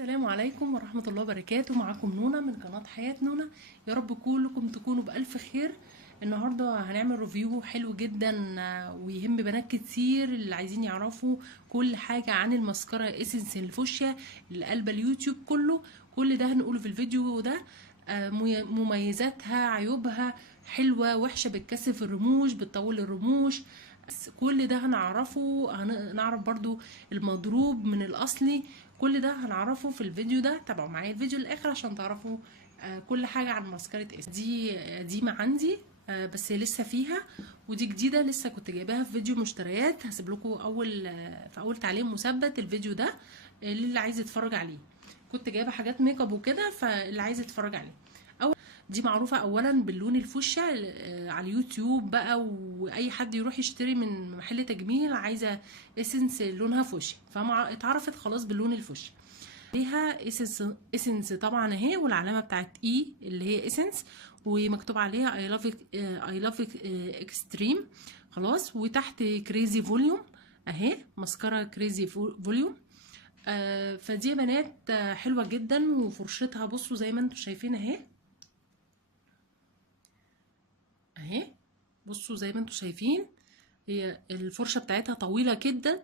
السلام عليكم ورحمة الله وبركاته. معاكم نونا من قناة حياة نونا. يا رب كلكم تكونوا بألف خير. النهاردة هنعمل ريفيو حلو جدا ويهم بنات كتير اللي عايزين يعرفوا كل حاجة عن الماسكارا اسنس الفوشيا اللي قلبة اليوتيوب كله. كل ده هنقوله في الفيديو ده. مميزاتها، عيوبها، حلوة وحشة، بتكثف الرموش، بتطول الرموش. كل ده هنعرفه. هنعرف برضو المضروب من الأصلي. كل ده هنعرفه في الفيديو ده. تابعوا معايا الفيديو للاخر عشان تعرفوا كل حاجه عن ماسكارة اس. دي قديمه عندي بس لسه فيها، ودي جديده لسه كنت جايباها في فيديو مشتريات. هسيب لكم في اول تعليق مثبت الفيديو ده للي عايز يتفرج عليه. كنت جايبه حاجات ميك اب وكده، فاللي عايز يتفرج عليه. دي معروفة اولا باللون الفوشيا على اليوتيوب بقى، واي حد يروح يشتري من محل تجميل عايزة اسنس لونها فوشيا، اتعرفت خلاص باللون الفوشيا. ليها اسنس طبعا اهي، والعلامة بتاعت اي اللي هي اسنس، ومكتوب عليها اي لاف اكستريم خلاص. وتحت كريزي فوليوم اهي، ماسكارا كريزي فوليوم. فدي يا بنات حلوة جدا، وفرشتها بصوا زي ما انتم شايفين اهي. اهي بصوا زي ما انتم شايفين، هي الفرشه بتاعتها طويله جدا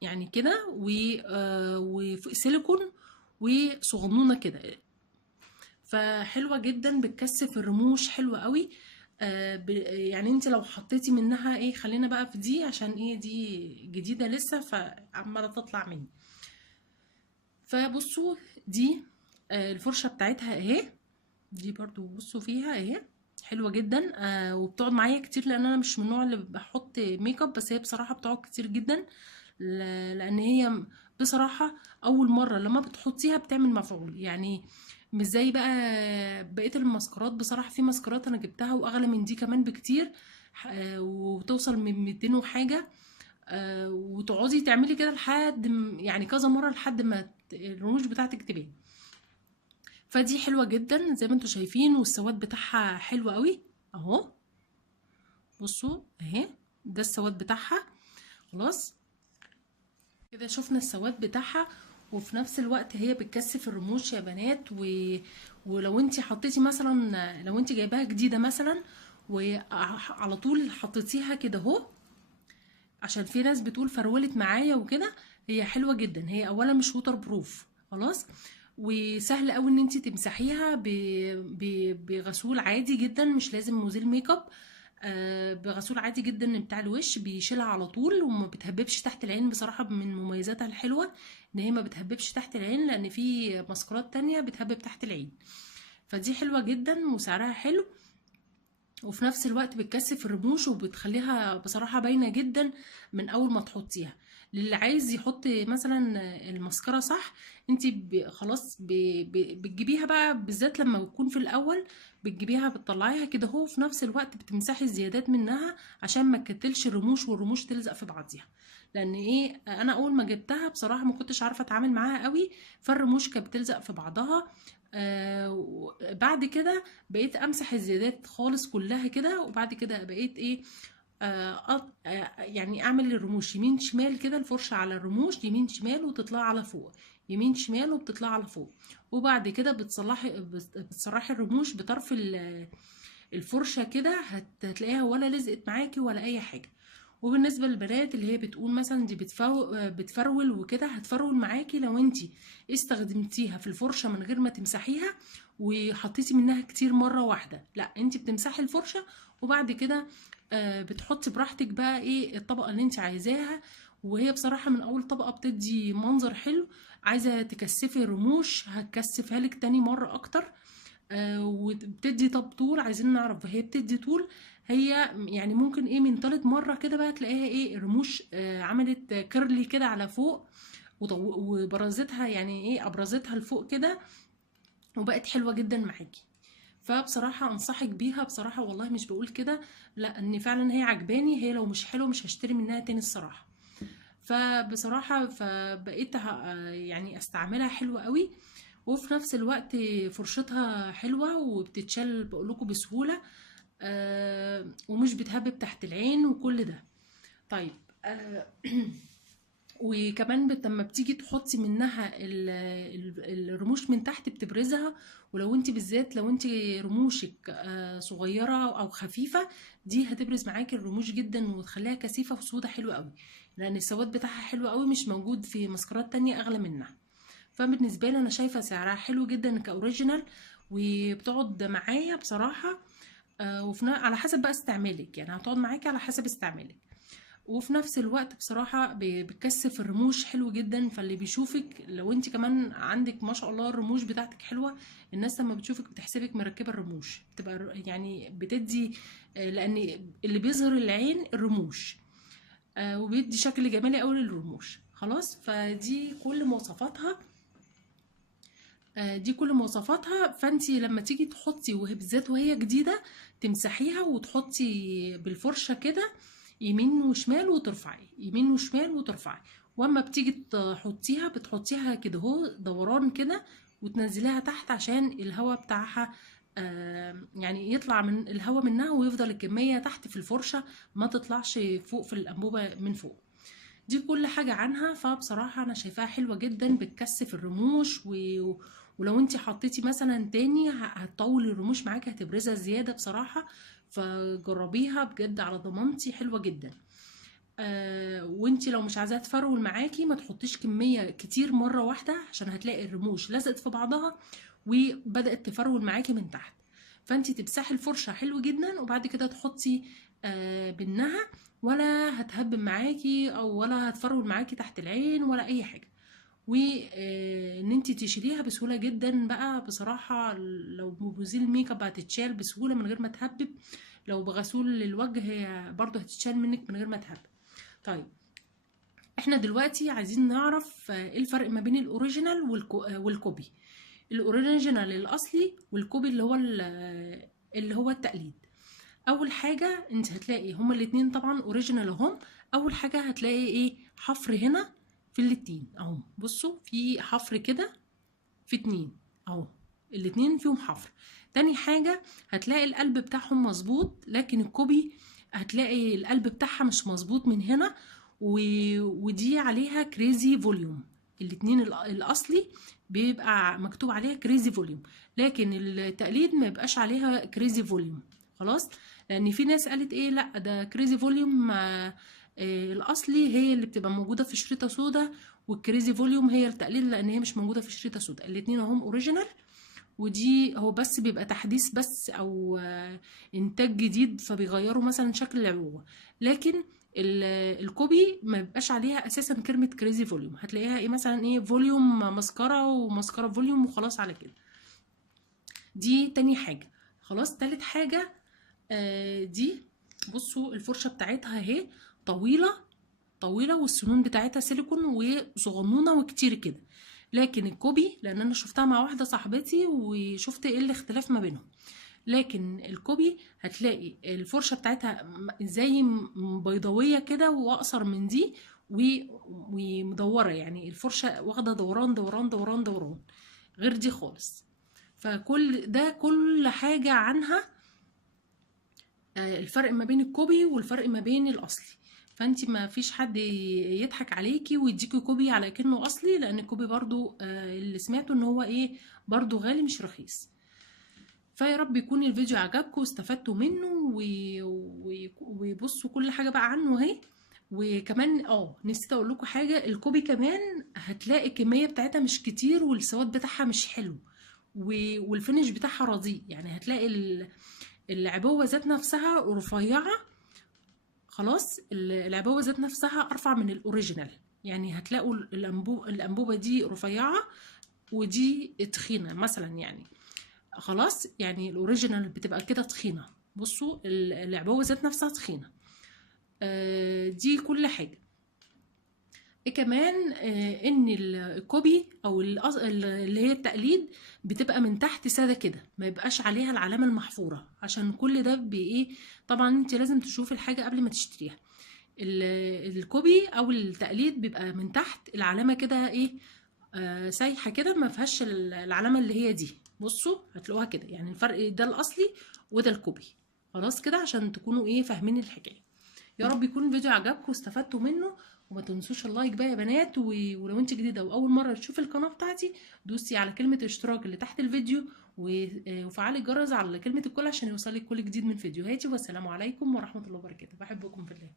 يعني كده، وسيليكون وصغنونه كده، فحلوه جدا بتكثف الرموش، حلوه قوي. يعني انت لو حطيتي منها ايه، خلينا بقى في دي عشان ايه دي جديده لسه فعماله تطلع مني. فبصوا دي الفرشه بتاعتها اهي. دي برضو بصوا فيها اهي، حلوه جدا. وبتقعد معايا كتير لان انا مش من النوع اللي بحط ميك اب، بس هي بصراحه بتقعد كتير جدا. لان هي بصراحه اول مره لما بتحطيها بتعمل مفعول يعني، مش زي بقى بقيه الماسكارات. بصراحه في ماسكارات انا جبتها واغلى من دي كمان بكتير، وتوصل من 200 وحاجه. وتقعدي تعملي كده لحد يعني كذا مره لحد ما الرموش بتاعتك تبان. فدي حلوة جدا زي ما انتوا شايفين، والسواد بتاعها حلو قوي اهو. بصوا اهي، ده السواد بتاعها خلاص كده. شفنا السواد بتاعها، وفي نفس الوقت هي بتكثف الرموش يا بنات. ولو انت حطيتي مثلا، لو انت جايباها جديدة مثلا وعلى طول حطيتيها كده اهو، عشان في ناس بتقول فرولت معايا وكده، هي حلوه جدا. هي اولا مش ووتر بروف خلاص، وسهل قوي ان انت تمسحيها بغسول عادي جدا، مش لازم مزيل ميك اب. بغسول عادي جدا بتاع الوش بيشيلها على طول، وما بتهببش تحت العين. بصراحه من مميزاتها الحلوه ان هي ما بتهببش تحت العين، لان في ماسكارات تانية بتهبب تحت العين. فدي حلوه جدا وسعرها حلو، وفي نفس الوقت بتكثف الرموش وبتخليها بصراحة باينة جدا من أول ما تحطيها. للي عايز يحط مثلا الماسكارا صح، انتي خلاص بتجيبيها بقى، بالذات لما بتكون في الأول بتجيبيها بتطلعيها كده هو، في نفس الوقت بتمسحي الزيادات منها عشان ما تكتلش الرموش والرموش تلزق في بعضيها. لان ايه، انا اول ما جبتها بصراحه ما كنتش عارفه اتعامل معاها قوي، فالرموش كانت بتلزق في بعضها. بعد كده بقيت امسح الزيادات خالص كلها كده، وبعد كده بقيت ايه، يعني اعمل الرموش يمين شمال كده، الفرشه على الرموش يمين شمال وتطلع على فوق، يمين شمال وبتطلع على فوق. وبعد كده بتصلحي الرموش بطرف الفرشه كده، هتلاقيها ولا لزقت معاكي ولا اي حاجه. وبالنسبه للبنات اللي هي بتقول مثلا دي بتفرول وكده، هتفرول معاكي لو انتي استخدمتيها في الفرشه من غير ما تمسحيها وحطيتي منها كتير مره واحده. لا، انتي بتمسحي الفرشه وبعد كده بتحطي براحتك بقى ايه الطبقه اللي انت عايزاها. وهي بصراحه من اول طبقه بتدي منظر حلو. عايزه تكثفي الرموش هتكثفها لك تاني مره اكتر. وبتدي طب طول، عايزين نعرف هي بتدي طول. هي يعني ممكن ايه من تالت مره كده بقى تلاقيها ايه الرموش عملت كيرلي كده على فوق، وبرزتها يعني ايه ابرزتها لفوق كده، وبقت حلوه جدا معاكي. فبصراحة انصحك بيها بصراحة، والله مش بقول كده، لا ان فعلا هي عجباني. هي لو مش حلوة مش هشتري منها تاني الصراحة. فبصراحة فبقيت يعني استعملها حلوة قوي. وفي نفس الوقت فرشتها حلوة وبتتشال بقولكوا بسهولة. ومش بتهبب تحت العين وكل ده. طيب وكمان لما بتيجي تحطي منها الرموش من تحت بتبرزها. ولو انت بالذات لو انت رموشك صغيرة او خفيفة، دي هتبرز معاكي الرموش جدا وتخليها كثيفة وسودة حلوة قوي، لان السواد بتاعها حلو قوي مش موجود في ماسكارات تانية اغلى منها. فبالنسبة لي انا شايفة سعرها حلو جدا كاوريجينال، وبتقعد معايا بصراحة. على حسب بقى استعمالك، يعني هتقعد معاكي على حسب استعمالك. وفي نفس الوقت بصراحة بتكثف الرموش حلو جدا، فاللي بيشوفك لو انت كمان عندك ما شاء الله الرموش بتاعتك حلوة، الناس لما بتشوفك بتحسبك مركبة الرموش، بتبقى يعني بتدي لان اللي بيظهر العين الرموش، وبيدي شكل جمالي قوي للرموش. خلاص، فدي كل مواصفاتها. دي كل مواصفاتها. فانت لما تيجي تحطي بالذات وهي جديدة، تمسحيها وتحطي بالفرشة كده يمين وشمال وترفعي، يمين وشمال وترفعي. واما بتيجي تحطيها بتحطيها كده اهو دوران كده، وتنزليها تحت عشان الهواء بتاعها يعني يطلع من الهواء منها، ويفضل الكمية تحت في الفرشة، ما تطلعش فوق في الأنبوبة من فوق. دي كل حاجة عنها. فبصراحة أنا شايفاها حلوة جدا، بتكثف الرموش ولو انتي حطيتي مثلا تاني هتطول الرموش معاكي، هتبرزها زيادة بصراحة. فجربيها بجد على ضمانتي، حلوة جدا. وانتي لو مش عايزاها تفرول معاكي، ما تحطيش كمية كتير مرة واحدة، عشان هتلاقي الرموش لزقت في بعضها وبدأت تفرول معاكي من تحت. فانتي تمسحي الفرشة حلو جدا، وبعد كده تحطي منها، ولا هتهبم معاكي او ولا هتفرول معاكي تحت العين ولا اي حاجة. وان انت تشيليها بسهوله جدا بقى بصراحه. لو بمزيل الميك اب هتتشال بسهوله من غير ما تهبب، لو بغسول للوجه هي برضو هتتشال منك من غير ما تهبب. طيب، احنا دلوقتي عايزين نعرف ايه الفرق ما بين الاوريجينال والكوبي. الاوريجينال الاصلي، والكوبي اللي هو التقليد. اول حاجه انت هتلاقي هما الاتنين طبعا اوريجينال اهم. اول حاجه هتلاقي ايه؟ حفر هنا في الاتنين اهو، بصوا في حفر كده في اتنين اهو، الاتنين فيهم حفر. تاني حاجه هتلاقي القلب بتاعهم مظبوط، لكن الكوبي هتلاقي القلب بتاعها مش مظبوط من هنا، ودي عليها كريزي فوليوم. الاتنين الاصلي بيبقى مكتوب عليها كريزي فوليوم، لكن التقليد ما يبقاش عليها كريزي فوليوم. خلاص، لان في ناس قالت ايه، لا ده كريزي فوليوم الاصلي هي اللي بتبقى موجوده في شريطه سودا، والكريزي فوليوم هي التقليد لان هي مش موجوده في شريطه سودا. الاتنين هم اوريجينال، ودي هو بس بيبقى تحديث بس، او انتاج جديد، فبيغيروا مثلا شكل العبوه. لكن الكوبي ما بيبقاش عليها اساسا كلمه كريزي فوليوم، هتلاقيها ايه مثلا ايه فوليوم ماسكارا وماسكارا فوليوم وخلاص على كده. دي تاني حاجه. خلاص، تالت حاجه دي بصوا الفرشه بتاعتها اهي طويله طويله، والسنون بتاعتها سيليكون وصغنونه وكتير كده. لكن الكوبي، لان انا شفتها مع واحده صاحبتي وشفت ايه الاختلاف ما بينهم، لكن الكوبي هتلاقي الفرشه بتاعتها زي بيضاويه كده واقصر من دي ومدوره، يعني الفرشه واخده دوران دوران دوران دوران، غير دي خالص. فكل ده كل حاجه عنها الفرق ما بين الكوبي والفرق ما بين الاصلي. فانت ما فيش حد يضحك عليكي ويديكي كوبي على كأنه اصلي، لان الكوبي برضو اللي سمعته ان هو ايه برضو غالي مش رخيص. فيا رب يكون الفيديو عجبكم واستفدتوا منه وبصوا كل حاجه بقى عنه اهي. وكمان نسيت اقول لكم حاجه، الكوبي كمان هتلاقي الكميه بتاعتها مش كتير، والسواد بتاعها مش حلو، والفينش بتاعها رديء، يعني هتلاقي العبوه ذات نفسها رفيعه. خلاص، العبوه ذات نفسها ارفع من الاوريجينال، يعني هتلاقوا الانبوبه دي رفيعه ودي تخينه مثلا يعني. خلاص، يعني الاوريجينال بتبقى كده تخينه، بصوا العبوه ذات نفسها تخينه. دي كل حاجه. ايه كمان ان الكوبي او اللي هي التقليد بتبقى من تحت ساده كده، ما يبقاش عليها العلامه المحفوره، عشان كل ده بايه؟ طبعا انت لازم تشوفي الحاجه قبل ما تشتريها. الكوبي او التقليد بيبقى من تحت العلامه كده ايه سايحه كده، ما فيهاش العلامه اللي هي دي. بصوا هتلاقوها كده، يعني الفرق ده الاصلي وده الكوبي. خلاص كده عشان تكونوا ايه فاهمين الحكايه. يا رب يكون الفيديو عجبكم واستفدتوا منه، وما تنسوش اللايك بقى يا بنات، ولو انت جديده واول مره تشوفي القناه بتاعتي دوسي على كلمه اشتراك اللي تحت الفيديو، وفعلي الجرس على كلمه الكل عشان يوصلك كل جديد من فيديوهاتي. والسلام عليكم ورحمه الله وبركاته، بحبكم في الله.